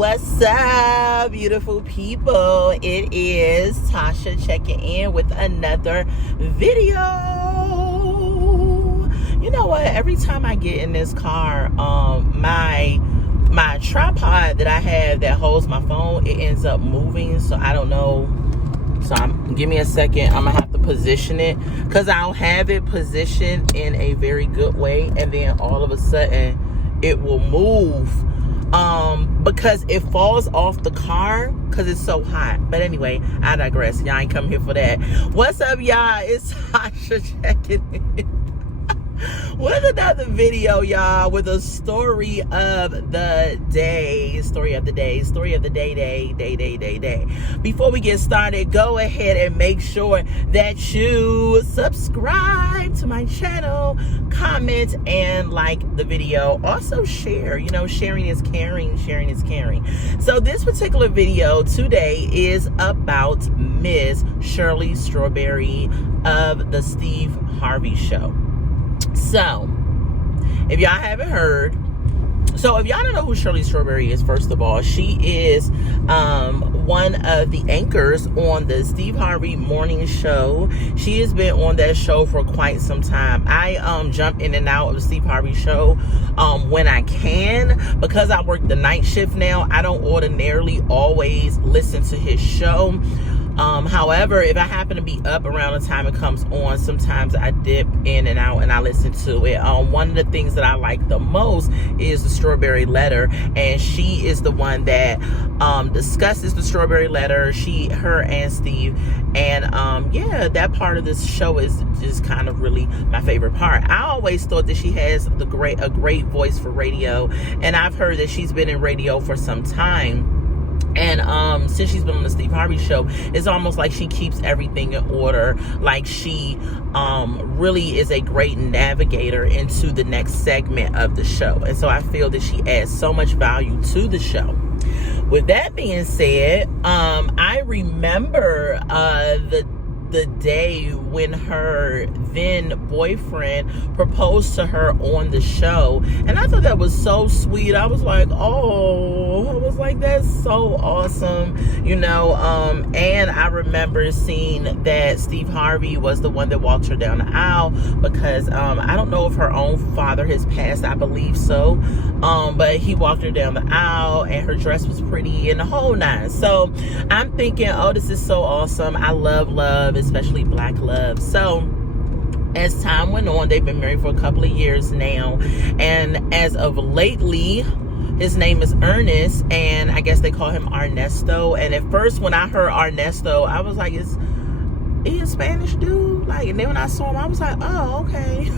What's up, beautiful people? It is Tasha checking in with another video. You know what? Every time I get in this car, my tripod that I have that holds my phone, it ends up moving. So I don't know. So give me a second. I'm gonna have to position it because I don't have it positioned in a very good way, and then all of a sudden it will move. Because it falls off the car because it's so hot. But anyway, I digress. Y'all ain't come here for that. What's up, y'all? It's Tasha checking in with another video, y'all, with a story of the day. Story of the day. Before we get started, go ahead and make sure that you subscribe to my channel, comment, and like the video. Also share. You know, sharing is caring. So this particular video today is about Miss Shirley Strawberry of the Steve Harvey Show. So, if y'all haven't heard, if y'all don't know who Shirley Strawberry is, first of all, she is one of the anchors on the Steve Harvey morning show. She has been on that show for quite some time. I jump in and out of the Steve Harvey show when I can. Because I work the night shift now, I don't ordinarily always listen to his show. However, if I happen to be up around the time it comes on, sometimes I dip in and out and I listen to it. One of the things that I like the most is the Strawberry Letter, and she is the one that discusses the Strawberry Letter. Her and Steve, and yeah, that part of this show is just kind of really my favorite part. I always thought that she has a great voice for radio, and I've heard that she's been in radio for some time. And since she's been on the Steve Harvey show, it's almost like she keeps everything in order. Like she really is a great navigator into the next segment of the show. And so I feel that she adds so much value to the show. With that being said, I remember the day when her then boyfriend proposed to her on the show, and I thought that was so sweet. I was like, that's so awesome, you know. And I remember seeing that Steve Harvey was the one that walked her down the aisle, because I don't know if her own father has passed, I believe so, but he walked her down the aisle, and her dress was pretty and the whole nine. So I'm thinking, oh, this is so awesome. I love, especially black love. So as time went on, they've been married for a couple of years now, and as of lately, his name is Ernest, and I guess they call him Ernesto. And at first, when I heard Ernesto, I was like, is he a Spanish dude? Like, and then when I saw him, I was like, oh, okay.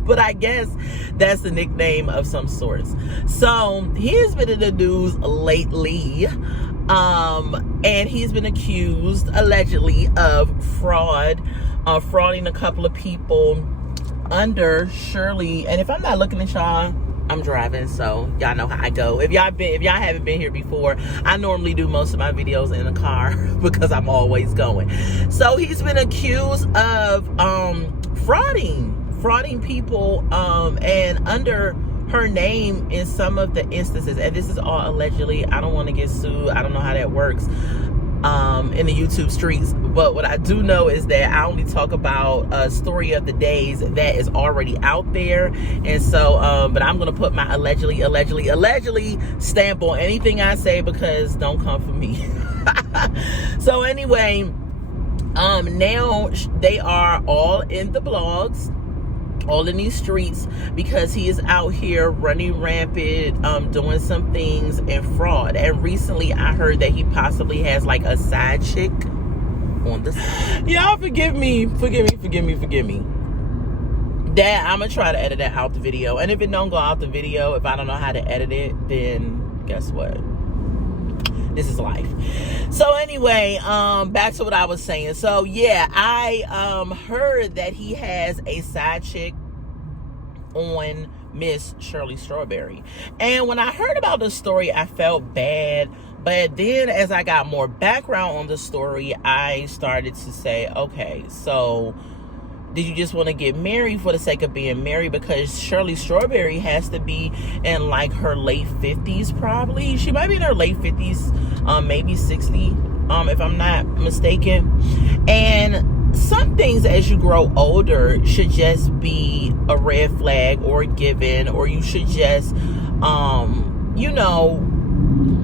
But I guess that's the nickname of some sorts. So he has been in the news lately. And he's been accused, allegedly, of frauding a couple of people under Shirley. And if I'm not looking at y'all, I'm driving, so y'all know how I go. If y'all haven't been here before, I normally do most of my videos in the car because I'm always going. So he's been accused of frauding people and under her name in some of the instances, and this is all allegedly. I don't want to get sued. I don't know how that works in the YouTube streets, but what I do know is that I only talk about a story of the days that is already out there. And so but I'm gonna put my allegedly stamp on anything I say, because don't come for me. So anyway, now they are all in the blogs, all in these streets, because he is out here running rampant, doing some things and fraud. And recently I heard that he possibly has like a side chick on the side. Y'all forgive me. That I'm gonna try to edit that out the video, and if it don't go out the video, if I don't know how to edit it, then guess what? This is life. So anyway, back to what I was saying. So yeah, I heard that he has a side chick on Miss Shirley Strawberry. And when I heard about the story, I felt bad. But then as I got more background on the story, I started to say, okay, so Did you just want to get married for the sake of being married? Because Shirley Strawberry has to be in like her late 50s probably. She might be in her late 50s, maybe 60, if I'm not mistaken. And some things as you grow older should just be a red flag or a given, or you should just, you know,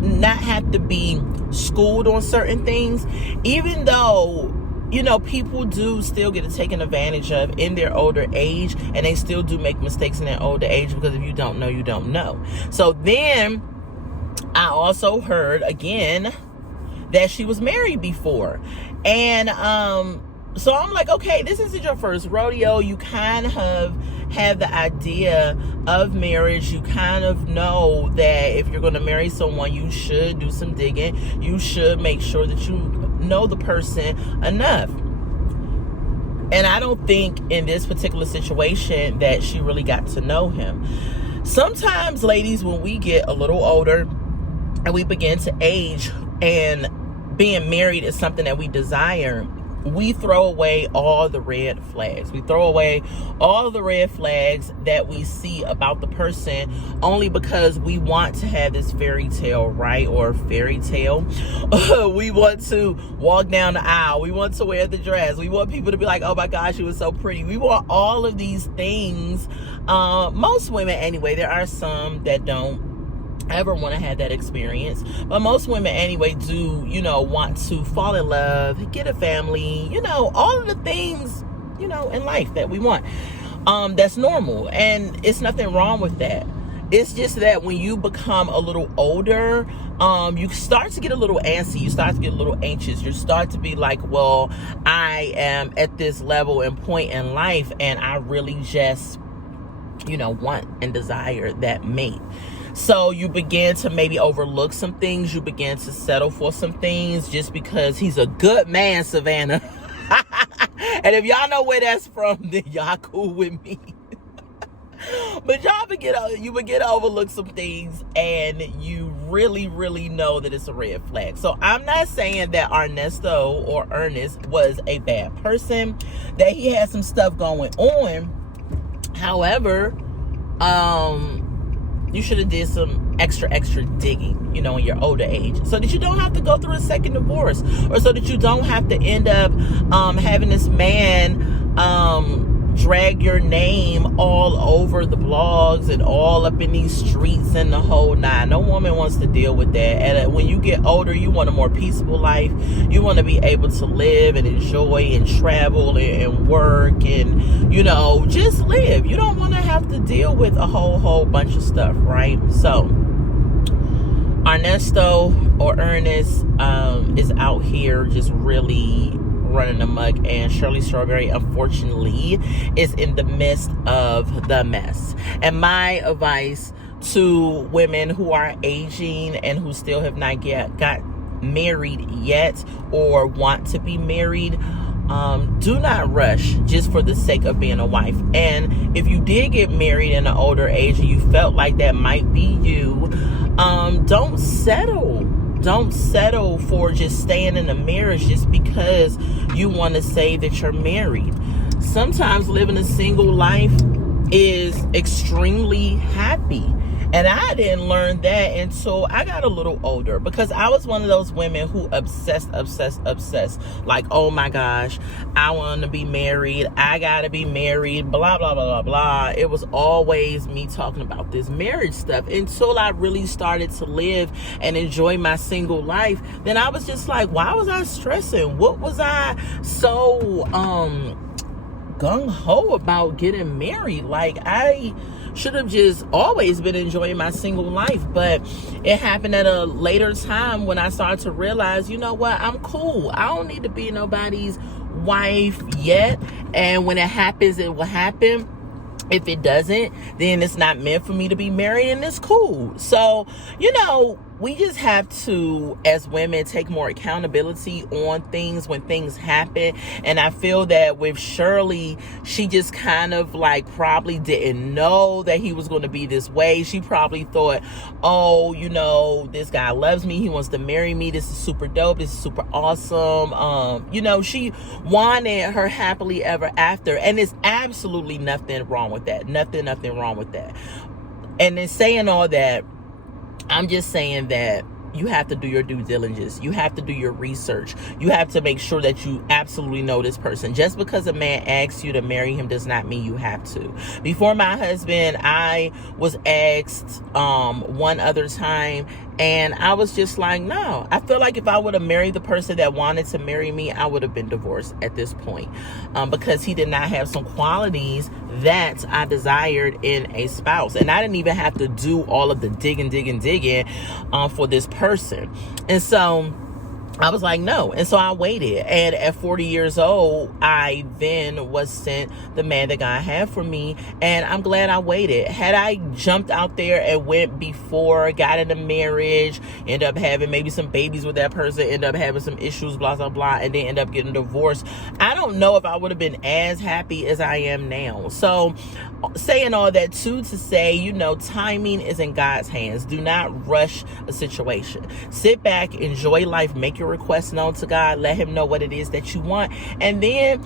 not have to be schooled on certain things, even though, you know, people do still get taken advantage of in their older age, and they still do make mistakes in their older age, because if you don't know, you don't know. So then I also heard again that she was married before, and so I'm like, okay, this isn't your first rodeo. You kind of have the idea of marriage. You kind of know that if you're going to marry someone, you should do some digging. You should make sure that you know the person enough. And I don't think in this particular situation that she really got to know him. Sometimes, ladies, when we get a little older and we begin to age, and being married is something that we desire, we throw away all the red flags. We throw away all the red flags that we see about the person, only because we want to have this fairy tale, right? Or fairy tale. We want to walk down the aisle. We want to wear the dress. We want people to be like, oh my gosh, she was so pretty. We want all of these things. Most women anyway. There are some that don't ever want to have that experience, but most women anyway do, you know, want to fall in love, get a family, you know, all of the things, you know, in life that we want. That's normal, and it's nothing wrong with that. It's just that when you become a little older, you start to get a little antsy. You start to get a little anxious. You start to be like, well, I am at this level and point in life, and I really just, you know, want and desire that mate. So you begin to maybe overlook some things. You begin to settle for some things just because he's a good man, Savannah. And if y'all know where that's from, then y'all cool with me. But you begin to overlook some things, and you really, really know that it's a red flag. So I'm not saying that Ernesto or Ernest was a bad person, that he had some stuff going on. However, you should have did some extra digging, you know, in your older age, so that you don't have to go through a second divorce, or so that you don't have to end up having this man drag your name all over the blogs and all up in these streets and the whole nine. No woman wants to deal with that. And when you get older, you want a more peaceful life. You want to be able to live and enjoy and travel and work and, you know, just live. You don't want to have to deal with a whole bunch of stuff, right? So Ernesto or Ernest is out here just really running amok, and Shirley Strawberry, unfortunately, is in the midst of the mess. And my advice to women who are aging and who still have not got married yet, or want to be married, do not rush just for the sake of being a wife. And if you did get married in an older age and you felt like that might be you, don't settle. Don't settle for just staying in a marriage just because you want to say that you're married. Sometimes living a single life is extremely happy. And I didn't learn that until I got a little older, because I was one of those women who obsessed. Like, oh my gosh, I want to be married. I got to be married, blah, blah, blah, blah, blah. It was always me talking about this marriage stuff until I really started to live and enjoy my single life. Then I was just like, why was I stressing? What was I so gung-ho about getting married? Like, I should have just always been enjoying my single life. But it happened at a later time when I started to realize, you know what, I'm cool. I don't need to be nobody's wife yet. And when it happens, it will happen. If it doesn't, then it's not meant for me to be married, and it's cool. So, you know, we just have to, as women, take more accountability on things when things happen. And I feel that with Shirley, she just kind of like probably didn't know that he was going to be this way. She probably thought, oh, you know, this guy loves me, he wants to marry me, this is super dope, this is super awesome. You know, she wanted her happily ever after, and there's absolutely nothing wrong with that. Nothing wrong with that. And in saying all that, I'm just saying that you have to do your due diligence. You have to do your research. You have to make sure that you absolutely know this person. Just because a man asks you to marry him does not mean you have to. Before my husband, I was asked one other time, and I was just like, no. I feel like if I would have married the person that wanted to marry me, I would have been divorced at this point, because he did not have some qualities that I desired in a spouse. And I didn't even have to do all of the digging for this person. And so I was like, no. And so I waited. And at 40 years old, I then was sent the man that God had for me. And I'm glad I waited. Had I jumped out there and went before, got into marriage, end up having maybe some babies with that person, end up having some issues, blah, blah, blah, and then end up getting divorced, I don't know if I would have been as happy as I am now. So saying all that too, to say, you know, timing is in God's hands. Do not rush a situation. Sit back, enjoy life, make your request known to God, let him know what it is that you want, and then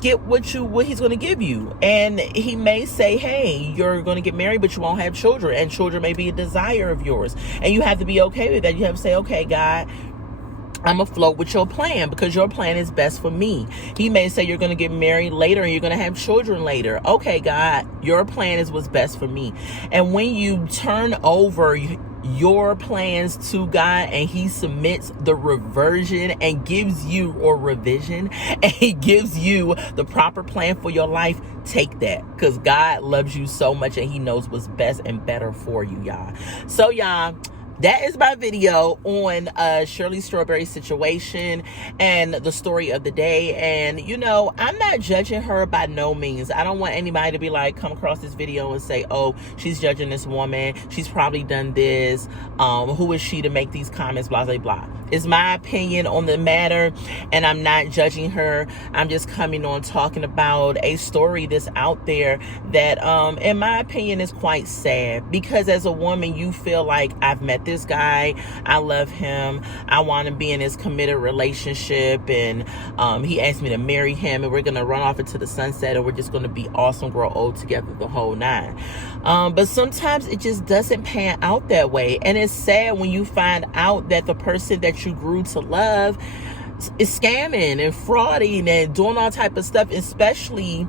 get what he's going to give you. And he may say, hey, you're going to get married, but you won't have children, and children may be a desire of yours, and you have to be okay with that. You have to say, okay, God, I'm going to float with your plan, because your plan is best for me. He may say you're going to get married later and you're going to have children later. Okay, God, your plan is what's best for me. And when you turn over your plans to God, and he submits the reversion and gives you, or revision, and he gives you the proper plan for your life, take that, because God loves you so much and he knows what's best and better for you, y'all. So y'all, that is my video on Shirley Strawberry's situation and the story of the day. And, you know, I'm not judging her by no means. I don't want anybody to be like, come across this video and say, oh, she's judging this woman, she's probably done this, who is she to make these comments, blah, blah, blah. It's my opinion on the matter, and I'm not judging her. I'm just coming on talking about a story that's out there that, in my opinion, is quite sad. Because as a woman, you feel like, I've met this guy, I love him, I want to be in this committed relationship, and he asked me to marry him, and we're going to run off into the sunset, and we're just going to be awesome, grow old together, the whole nine. But sometimes it just doesn't pan out that way. And it's sad when you find out that the person that you grew to love is scamming and frauding and doing all type of stuff, especially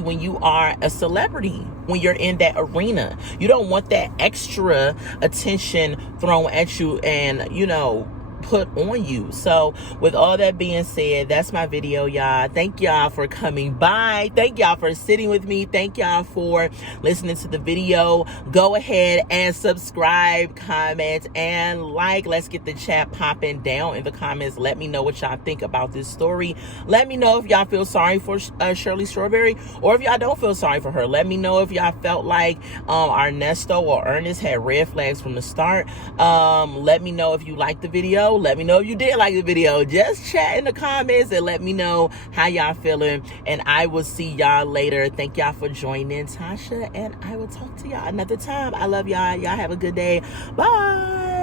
when you are a celebrity, when you're in that arena. You don't want that extra attention thrown at you and, you know, put on you. So with all that being said, that's my video, y'all. Thank y'all for coming by. Thank y'all for sitting with me. Thank y'all for listening to the video. Go ahead and subscribe, comment, and like. Let's get the chat popping down in the comments. Let me know what y'all think about this story. Let me know if y'all feel sorry for Shirley Strawberry, or if y'all don't feel sorry for her. Let me know if y'all felt like Ernesto or Ernest had red flags from the start. Let me know if you liked the video. Let me know if you did like the video. Just chat in the comments and let me know how y'all feeling. And I will see y'all later. Thank y'all for joining, Tasha. And I will talk to y'all another time. I love y'all. Y'all have a good day. Bye.